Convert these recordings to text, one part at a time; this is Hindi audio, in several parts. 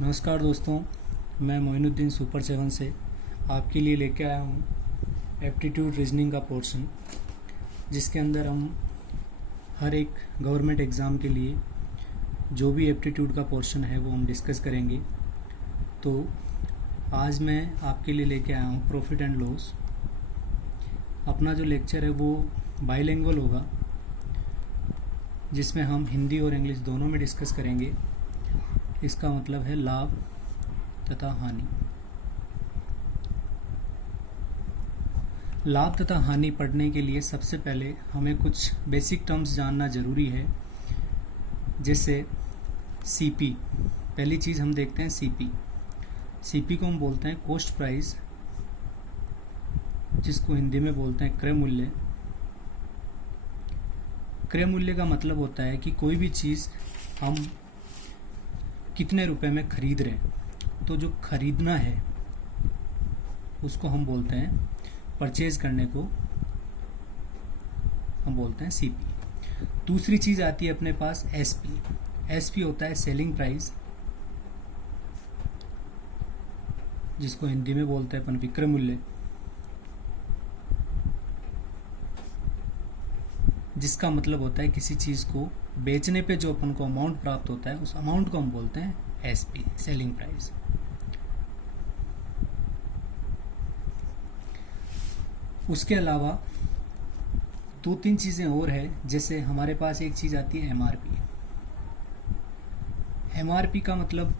नमस्कार दोस्तों, मैं मोइनुद्दीन सुपर 7 से आपके लिए लेके आया हूँ एप्टीट्यूड रीजनिंग का पोर्शन, जिसके अंदर हम हर एक गवर्नमेंट एग्ज़ाम के लिए जो भी एप्टीट्यूड का पोर्शन है वो हम डिस्कस करेंगे। तो आज मैं आपके लिए लेके आया हूँ प्रॉफिट एंड लॉस। अपना जो लेक्चर है वो बाइलिंगुअल होगा, जिसमें हम हिंदी और इंग्लिश दोनों में डिस्कस करेंगे। इसका मतलब है लाभ तथा हानि। लाभ तथा हानि पढ़ने के लिए सबसे पहले हमें कुछ बेसिक टर्म्स जानना ज़रूरी है, जैसे सीपी। पहली चीज़ हम देखते हैं सीपी। सीपी को हम बोलते हैं कॉस्ट प्राइस, जिसको हिंदी में बोलते हैं क्रय मूल्य। क्रय मूल्य का मतलब होता है कि कोई भी चीज़ हम कितने रुपए में खरीद रहे हैं, तो जो खरीदना है उसको हम बोलते हैं, परचेज करने को हम बोलते हैं सीपी। दूसरी चीज़ आती है अपने पास एसपी। एसपी होता है सेलिंग प्राइस, जिसको हिंदी में बोलते हैं अपन विक्रय मूल्य, जिसका मतलब होता है किसी चीज़ को बेचने पे जो अपन को अमाउंट प्राप्त होता है उस अमाउंट को हम बोलते हैं एसपी, सेलिंग प्राइस। उसके अलावा दो तीन चीज़ें और है, जैसे हमारे पास एक चीज़ आती है एमआरपी। एमआरपी का मतलब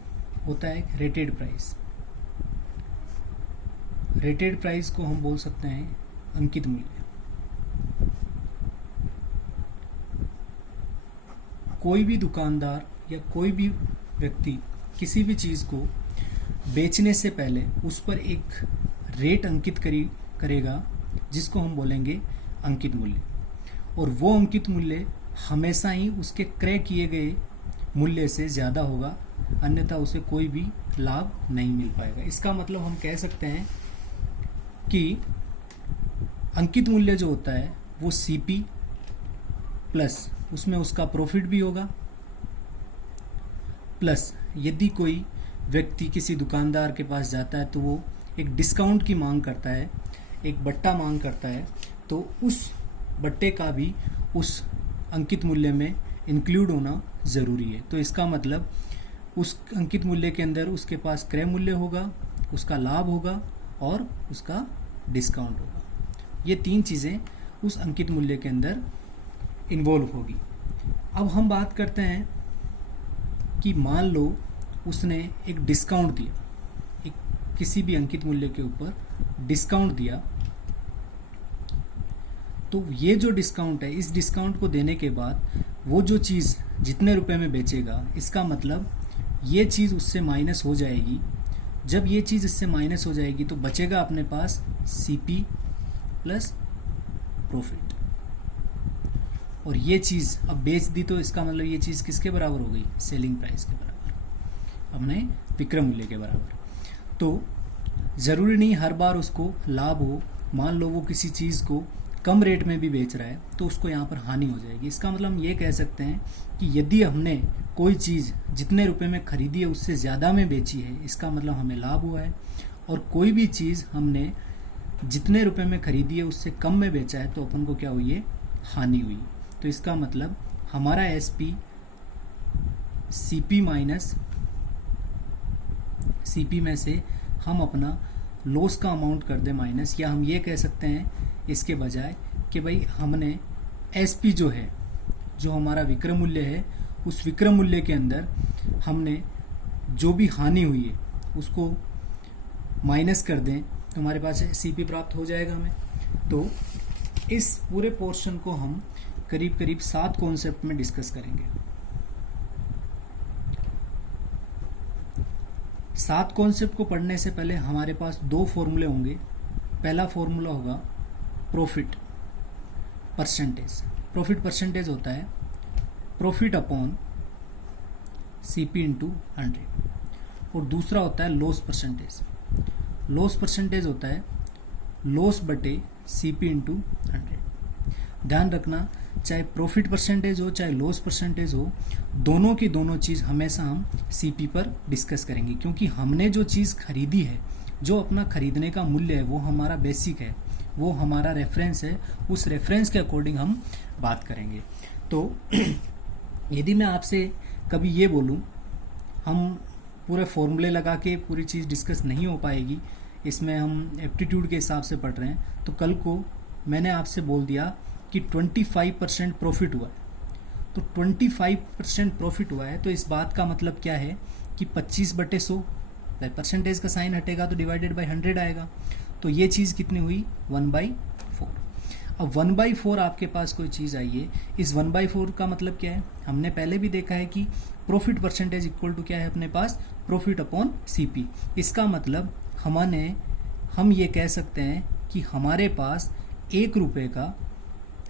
होता है रेटेड प्राइस। रेटेड प्राइस को हम बोल सकते हैं अंकित मूल्य। कोई भी दुकानदार या कोई भी व्यक्ति किसी भी चीज़ को बेचने से पहले उस पर एक रेट अंकित करेगा, जिसको हम बोलेंगे अंकित मूल्य। और वो अंकित मूल्य हमेशा ही उसके क्रय किए गए मूल्य से ज़्यादा होगा, अन्यथा उसे कोई भी लाभ नहीं मिल पाएगा। इसका मतलब हम कह सकते हैं कि अंकित मूल्य जो होता है वो सीपी प्लस उसमें उसका प्रॉफिट भी होगा, प्लस यदि कोई व्यक्ति किसी दुकानदार के पास जाता है तो वो एक डिस्काउंट की मांग करता है, एक बट्टा मांग करता है, तो उस बट्टे का भी उस अंकित मूल्य में इंक्लूड होना ज़रूरी है। तो इसका मतलब उस अंकित मूल्य के अंदर उसके पास क्रय मूल्य होगा, उसका लाभ होगा और उसका डिस्काउंट होगा। ये तीन चीज़ें उस अंकित मूल्य के अंदर इन्वॉल्व होगी। अब हम बात करते हैं कि मान लो उसने एक डिस्काउंट दिया, एक किसी भी अंकित मूल्य के ऊपर डिस्काउंट दिया, तो ये जो डिस्काउंट है, इस डिस्काउंट को देने के बाद वो जो चीज़ जितने रुपए में बेचेगा, इसका मतलब ये चीज़ उससे माइनस हो जाएगी। जब ये चीज़ इससे माइनस हो जाएगी तो बचेगा अपने पास सीपी प्लस प्रॉफिट। और ये चीज़ अब बेच दी तो इसका मतलब ये चीज़ किसके बराबर हो गई? सेलिंग प्राइस के बराबर, अपने विक्रय मूल्य के बराबर। तो ज़रूरी नहीं हर बार उसको लाभ हो। मान लो वो किसी चीज़ को कम रेट में भी बेच रहा है तो उसको यहाँ पर हानि हो जाएगी। इसका मतलब हम ये कह सकते हैं कि यदि हमने कोई चीज़ जितने रुपए में खरीदी है उससे ज़्यादा में बेची है, इसका मतलब हमें लाभ हुआ है। और कोई भी चीज़ हमने जितने रुपए में खरीदी है उससे कम में बेचा है तो अपन को क्या हुई है? हानि हुई। तो इसका मतलब हमारा एसपी सीपी माइनस सीपी में से हम अपना लॉस का अमाउंट कर दें माइनस, या हम ये कह सकते हैं इसके बजाय कि भाई हमने एसपी जो है, जो हमारा विक्रय मूल्य है, उस विक्रय मूल्य के अंदर हमने जो भी हानि हुई है उसको माइनस कर दें तो हमारे पास सीपी प्राप्त हो जाएगा हमें। तो इस पूरे पोर्शन को हम करीब करीब 7 कॉन्सेप्ट में डिस्कस करेंगे। 7 कॉन्सेप्ट को पढ़ने से पहले हमारे पास 2 फॉर्मूले होंगे। पहला फॉर्मूला होगा प्रॉफिट परसेंटेज। प्रॉफिट परसेंटेज होता है प्रॉफिट अपॉन सीपी इंटू 100। और दूसरा होता है लॉस परसेंटेज। लॉस परसेंटेज होता है लॉस बटे सीपी इंटू 100। ध्यान रखना, चाहे प्रॉफिट परसेंटेज हो चाहे लॉस परसेंटेज हो, दोनों की दोनों चीज़ हमेशा हम सीपी पर डिस्कस करेंगे, क्योंकि हमने जो चीज़ खरीदी है, जो अपना खरीदने का मूल्य है, वो हमारा बेसिक है, वो हमारा रेफरेंस है, उस रेफरेंस के अकॉर्डिंग हम बात करेंगे। तो यदि मैं आपसे कभी ये बोलूं, हम पूरे फॉर्मूले लगा के पूरी चीज़ डिस्कस नहीं हो पाएगी, इसमें हम एप्टीट्यूड के हिसाब से पढ़ रहे हैं, तो कल को मैंने आपसे बोल दिया कि 25% प्रॉफिट हुआ है, तो 25% प्रॉफिट हुआ है, तो इस बात का मतलब क्या है कि 25/100, परसेंटेज का साइन हटेगा तो डिवाइडेड बाय 100 आएगा, तो ये चीज़ कितनी हुई 1/4। अब 1/4 आपके पास कोई चीज़ आई है, इस 1/4 का मतलब क्या है, हमने पहले भी देखा है कि प्रॉफिट परसेंटेज इक्वल टू क्या है अपने पास, प्रॉफिट अपॉन सीपी। इसका मतलब हम ये कह सकते हैं कि हमारे पास 1 रुपये का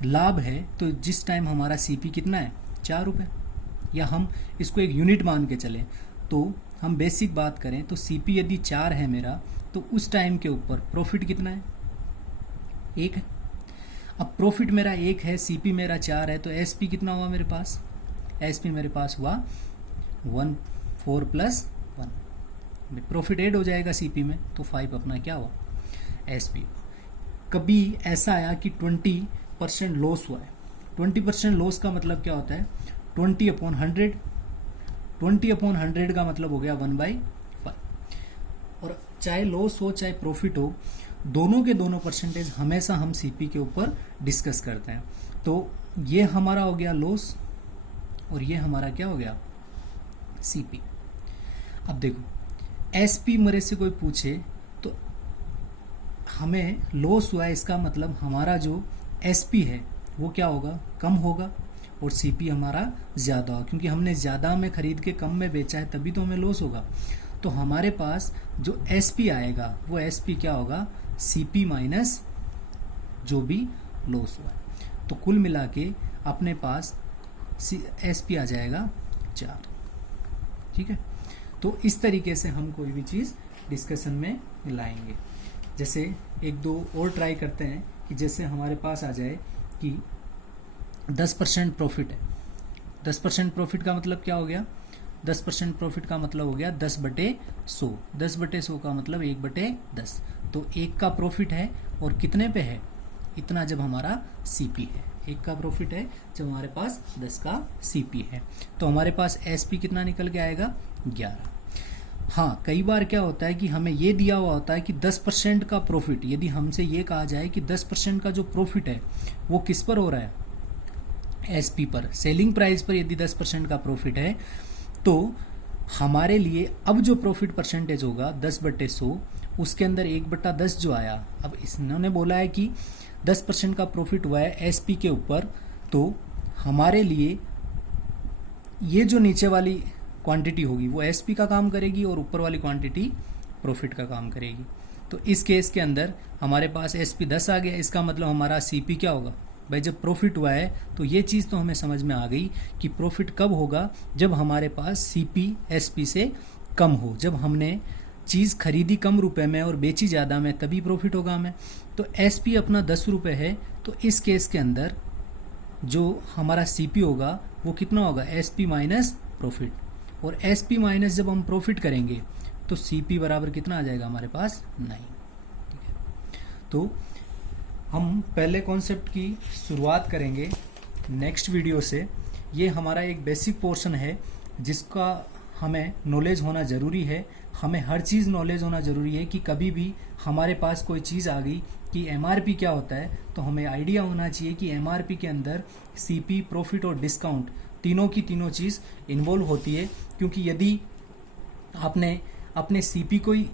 लाभ है, तो जिस टाइम हमारा सीपी कितना है 4 रुपये, या हम इसको एक यूनिट मान के चलें, तो हम बेसिक बात करें तो सीपी यदि 4 है मेरा, तो उस टाइम के ऊपर प्रॉफिट कितना है 1 है। अब प्रॉफिट मेरा 1 है, सीपी मेरा 4 है, तो एसपी कितना हुआ मेरे पास, एसपी मेरे पास हुआ 4 + 1, प्रॉफिट ऐड हो जाएगा सीपी में, तो 5 अपना क्या हुआ एसपी। कभी ऐसा आया कि 20% लॉस हुआ है, 20% लॉस का मतलब क्या होता है 20/100, 20/100 का मतलब हो गया 1/5। और चाहे लॉस हो चाहे प्रॉफिट हो, दोनों के दोनों परसेंटेज हमेशा हम सीपी के ऊपर डिस्कस करते हैं। तो ये हमारा हो गया लॉस और ये हमारा क्या हो गया सीपी। अब देखो एसपी मेरे से कोई पूछे तो हमें लॉस हुआ है, इसका मतलब हमारा जो एसपी है वो क्या होगा, कम होगा, और सीपी हमारा ज़्यादा होगा, क्योंकि हमने ज़्यादा में खरीद के कम में बेचा है, तभी तो हमें लॉस होगा। तो हमारे पास जो एसपी आएगा वो एसपी क्या होगा, सीपी माइनस जो भी लॉस हुआ है। तो कुल मिला के अपने पास एसपी आ जाएगा 4। ठीक है, तो इस तरीके से हम कोई भी चीज़ डिस्कशन में लाएंगे। जैसे 1-2 और ट्राई करते हैं कि जैसे हमारे पास आ जाए कि 10% प्रॉफिट है, 10% प्रॉफिट का मतलब क्या हो गया, 10% प्रॉफिट का मतलब हो गया 10/100, 10/100 का मतलब 1/10, तो 1 का प्रॉफिट है और कितने पे है, इतना जब हमारा सीपी है, 1 का प्रॉफिट है जब हमारे पास 10 का सीपी है, तो हमारे पास एसपी कितना निकल के आएगा 11। हाँ, कई बार क्या होता है कि हमें ये दिया हुआ होता है कि 10% का प्रॉफिट, यदि हमसे ये कहा जाए कि 10% का जो प्रॉफिट है वो किस पर हो रहा है, एसपी पर, सेलिंग प्राइस पर यदि 10% का प्रॉफिट है, तो हमारे लिए अब जो प्रॉफिट परसेंटेज होगा 10/100, उसके अंदर 1/10 जो आया, अब इन्होंने बोला है कि 10% का प्रॉफिट हुआ है एसपी के ऊपर, तो हमारे लिए ये जो नीचे वाली क्वांटिटी होगी वो एसपी का काम करेगी और ऊपर वाली क्वांटिटी प्रॉफिट का काम करेगी। तो इस केस के अंदर हमारे पास एसपी 10 आ गया, इसका मतलब हमारा सीपी क्या होगा भाई, जब प्रॉफिट हुआ है तो ये चीज़ तो हमें समझ में आ गई कि प्रॉफिट कब होगा, जब हमारे पास सीपी एसपी से कम हो, जब हमने चीज़ खरीदी कम रुपए में और बेची ज़्यादा में, तभी प्रॉफिट होगा हमें। तो एसपी अपना 10 रुपये है, तो इस केस के अंदर जो हमारा सीपी होगा वो कितना होगा, एसपी माइनस प्रॉफिट, और एसपी माइनस जब हम प्रॉफिट करेंगे तो सीपी बराबर कितना आ जाएगा हमारे पास 9। ठीक है, तो हम पहले कॉन्सेप्ट की शुरुआत करेंगे नेक्स्ट वीडियो से। ये हमारा एक बेसिक पोर्शन है जिसका हमें नॉलेज होना ज़रूरी है, हमें हर चीज़ नॉलेज होना ज़रूरी है कि कभी भी हमारे पास कोई चीज़ आ गई कि एमआरपी क्या होता है, तो हमें आइडिया होना चाहिए कि एमआरपी के अंदर सीपी, प्रॉफिट और डिस्काउंट तीनों की तीनों चीज़ इन्वॉल्व होती है। क्योंकि यदि आपने अपने सीपी को ही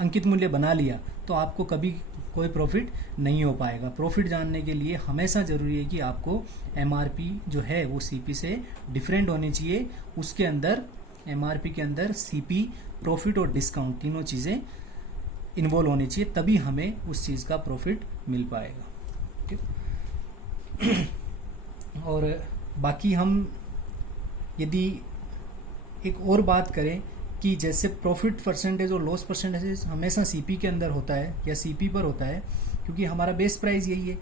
अंकित मूल्य बना लिया तो आपको कभी कोई प्रॉफिट नहीं हो पाएगा। प्रॉफिट जानने के लिए हमेशा ज़रूरी है कि आपको एमआरपी जो है वो सीपी से डिफरेंट होनी चाहिए, उसके अंदर एमआरपी के अंदर सीपी, प्रॉफिट और डिस्काउंट तीनों चीज़ें इन्वॉल्व होनी चाहिए, तभी हमें उस चीज़ का प्रॉफिट मिल पाएगा। ठीक, और बाकी हम यदि एक और बात करें कि जैसे प्रॉफिट परसेंटेज और लॉस परसेंटेज हमेशा सीपी के अंदर होता है या सीपी पर होता है, क्योंकि हमारा बेस प्राइस यही है,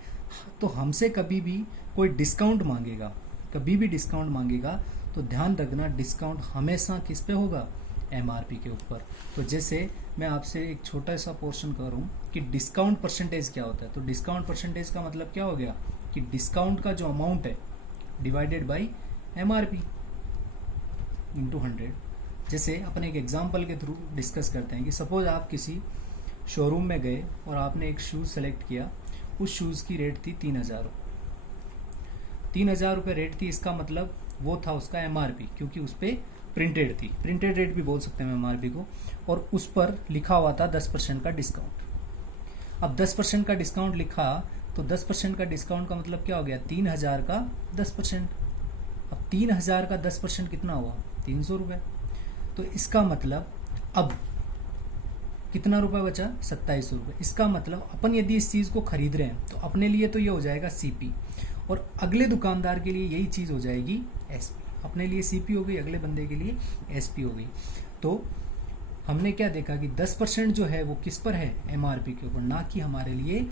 तो हमसे कभी भी कोई डिस्काउंट मांगेगा, कभी भी डिस्काउंट मांगेगा, तो ध्यान रखना डिस्काउंट हमेशा किस पे होगा, एमआरपी के ऊपर। तो जैसे मैं आपसे एक छोटा सा पोर्शन करूं कि डिस्काउंट परसेंटेज क्या होता है, तो डिस्काउंट परसेंटेज का मतलब क्या हो गया कि डिस्काउंट का जो अमाउंट है डिवाइडेड बाय एमआरपी इंटू 100। जैसे अपन एक एग्जांपल के थ्रू डिस्कस करते हैं कि सपोज आप किसी शोरूम में गए और आपने एक शूज़ सेलेक्ट किया, उस शूज़ की रेट थी 3000 रुपये रेट थी। इसका मतलब वो था उसका एमआरपी, क्योंकि उस पर प्रिंटेड थी, प्रिंटेड रेट भी बोल सकते हैं एमआरपी को, और उस पर लिखा हुआ था 10% का डिस्काउंट। अब 10% का डिस्काउंट लिखा, तो 10% का डिस्काउंट का मतलब क्या हो गया, 3000 का 10%। अब 3000 का 10% कितना हुआ, 300 रुपये। तो इसका मतलब अब कितना रुपए बचा, 2700 रुपये। इसका मतलब अपन यदि इस चीज़ को खरीद रहे हैं तो अपने लिए तो ये हो जाएगा सीपी, और अगले दुकानदार के लिए यही चीज़ हो जाएगी एसपी। अपने लिए सीपी हो गई, अगले बंदे के लिए एसपी हो गई। तो हमने क्या देखा कि 10% जो है वो किस पर है, एमआरपी के ऊपर, ना कि हमारे लिए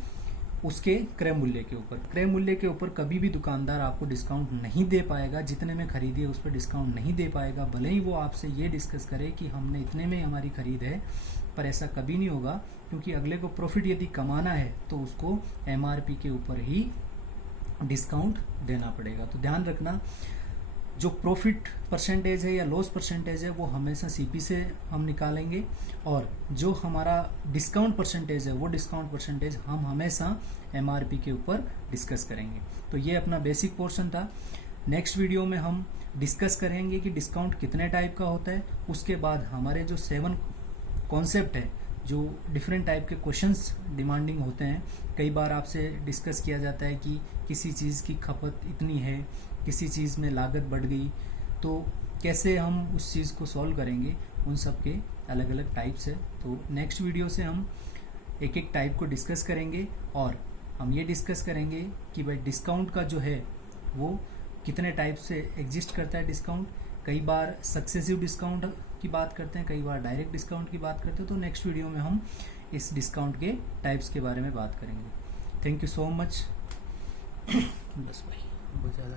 उसके क्रय मूल्य के ऊपर। क्रय मूल्य के ऊपर कभी भी दुकानदार आपको डिस्काउंट नहीं दे पाएगा, जितने में खरीदी है उस पर डिस्काउंट नहीं दे पाएगा, भले ही वो आपसे ये डिस्कस करे कि हमने इतने में हमारी खरीद है, पर ऐसा कभी नहीं होगा, क्योंकि अगले को प्रॉफिट यदि कमाना है तो उसको एमआरपी के ऊपर ही डिस्काउंट देना पड़ेगा। तो ध्यान रखना, जो प्रॉफिट परसेंटेज है या लॉस परसेंटेज है वो हमेशा सीपी से हम निकालेंगे, और जो हमारा डिस्काउंट परसेंटेज है वो डिस्काउंट परसेंटेज हम हमेशा एमआरपी के ऊपर डिस्कस करेंगे। तो ये अपना बेसिक पोर्शन था। नेक्स्ट वीडियो में हम डिस्कस करेंगे कि डिस्काउंट कितने टाइप का होता है। उसके बाद हमारे जो 7 कॉन्सेप्ट है, जो डिफरेंट टाइप के क्वेश्चंस डिमांडिंग होते हैं, कई बार आपसे डिस्कस किया जाता है कि किसी चीज़ की खपत इतनी है, किसी चीज़ में लागत बढ़ गई, तो कैसे हम उस चीज़ को सॉल्व करेंगे, उन सब के अलग अलग टाइप्स है। तो नेक्स्ट वीडियो से हम एक एक टाइप को डिस्कस करेंगे, और हम ये डिस्कस करेंगे कि भाई डिस्काउंट का जो है वो कितने टाइप से एग्जिस्ट करता है डिस्काउंट। कई बार सक्सेसिव डिस्काउंट की बात करते हैं, कई बार डायरेक्ट डिस्काउंट की बात करते हैं। तो नेक्स्ट वीडियो में हम इस डिस्काउंट के टाइप्स के बारे में बात करेंगे। Thank you so much. बस भाई बहुत ज़्यादा